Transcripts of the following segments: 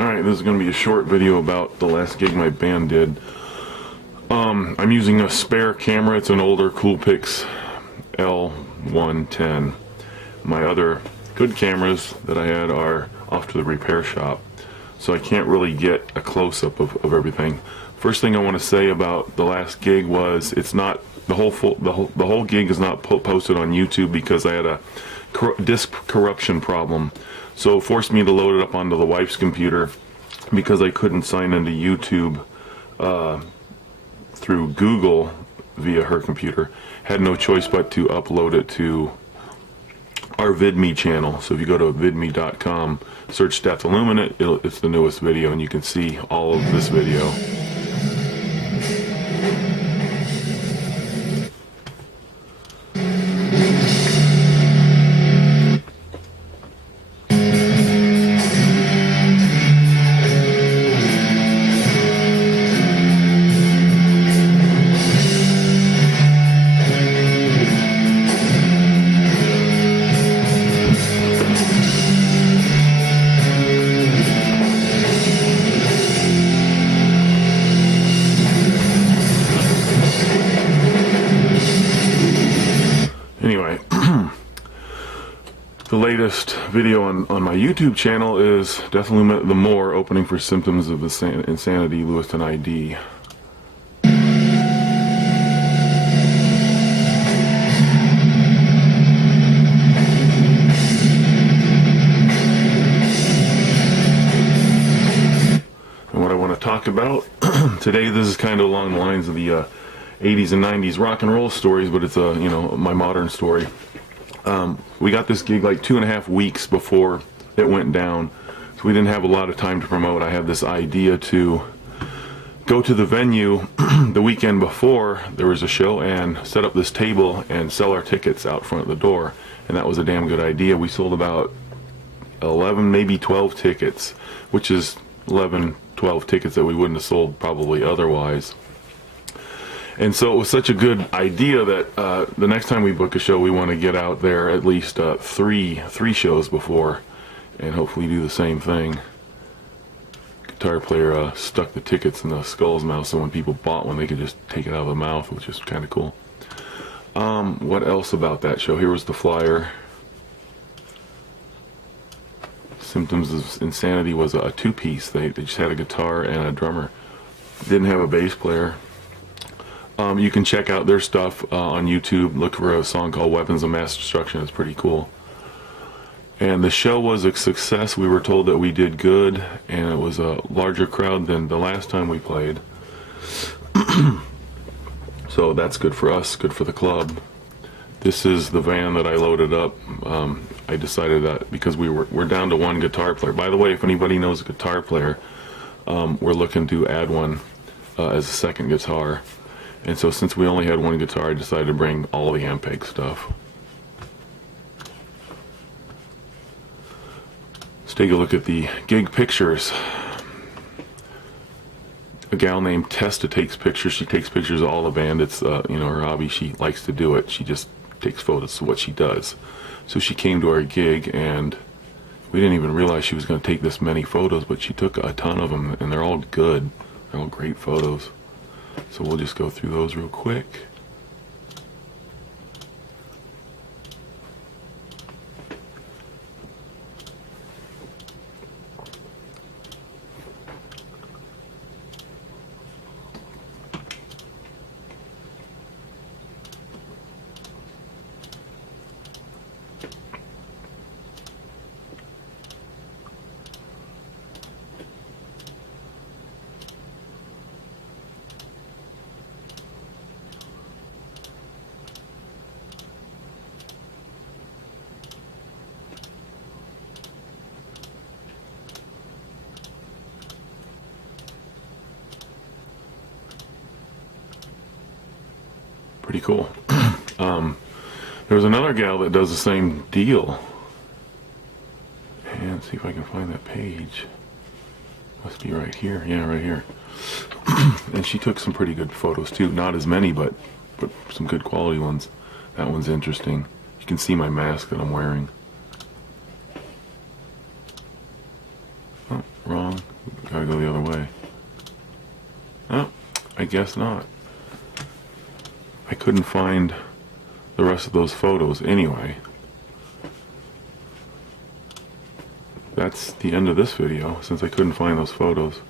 Alright, this is going to be a short video about the last gig my band did. I'm using a spare camera. It's an older Coolpix L110. My other good cameras that I had are off to the repair shop, so I can't really get a close-up of everything. First thing I want to say about the last gig was it's not the whole gig is not posted on YouTube because I had a disk corruption problem. So it forced me to load it up onto the wife's computer because I couldn't sign into YouTube through Google via her computer. Had no choice but to upload it to our VidMe channel. So if you go to vidme.com, search Death Illuminate, it's the newest video, and you can see all of this video. Anyway, the latest video on my YouTube channel is Death Illuminate the More, opening for Symptoms of Insanity, Lewiston ID. And what I want to talk about today, this is kind of along the lines of the 80s and 90s rock and roll stories, but it's my modern story. We got this gig like 2.5 weeks before it went down, so we didn't have a lot of time to promote. I had this idea to go to the venue the weekend before there was a show and set up this table and sell our tickets out front of the door, and that was a damn good idea. We sold about 11, maybe 12 tickets, which is 11, 12 tickets that we wouldn't have sold probably otherwise. And so it was such a good idea that the next time we book a show, we want to get out there at least three shows before, and hopefully do the same thing. Guitar player stuck the tickets in the skull's mouth, so when people bought one, they could just take it out of the mouth, which is kind of cool. What else about that show? Here was the flyer. Symptoms of Insanity was a two-piece. They just had a guitar and a drummer. Didn't have a bass player. You can check out their stuff on YouTube. Look for a song called Weapons of Mass Destruction. It's pretty cool. And the show was a success. We were told that we did good, and it was a larger crowd than the last time we played. So that's good for us, good for the club. This is the van that I loaded up. I decided that because we're down to one guitar player. By the way, if anybody knows a guitar player, we're looking to add one as a second guitar. And so since we only had one guitar, I decided to bring all the Ampeg stuff. Let's take a look at the gig pictures. A gal named Testa takes pictures. She takes pictures of all the band. It's her hobby. She likes to do it. She just takes photos of what she does. So she came to our gig, and we didn't even realize she was going to take this many photos, but she took a ton of them, and they're all good. They're all great photos. So we'll just go through those real quick. Pretty cool. There was another gal that does the same deal. And see if I can find that page. Must be right here. Yeah, right here. And she took some pretty good photos too. Not as many, but some good quality ones. That one's interesting. You can see my mask that I'm wearing. Oh, wrong. gotta go the other way. Oh, I guess not. I couldn't find the rest of those photos anyway. That's the end of this video, since I couldn't find those photos.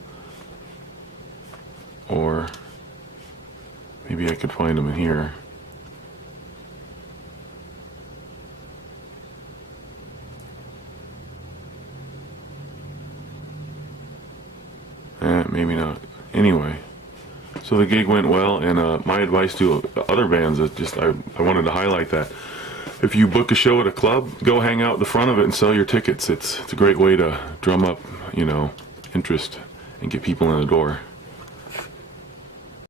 Or maybe I could find them in here. Maybe not. Anyway, so the gig went well, and my advice to other bands is just, I wanted to highlight that. If you book a show at a club, go hang out the front of it and sell your tickets. It's a great way to drum up, interest and get people in the door.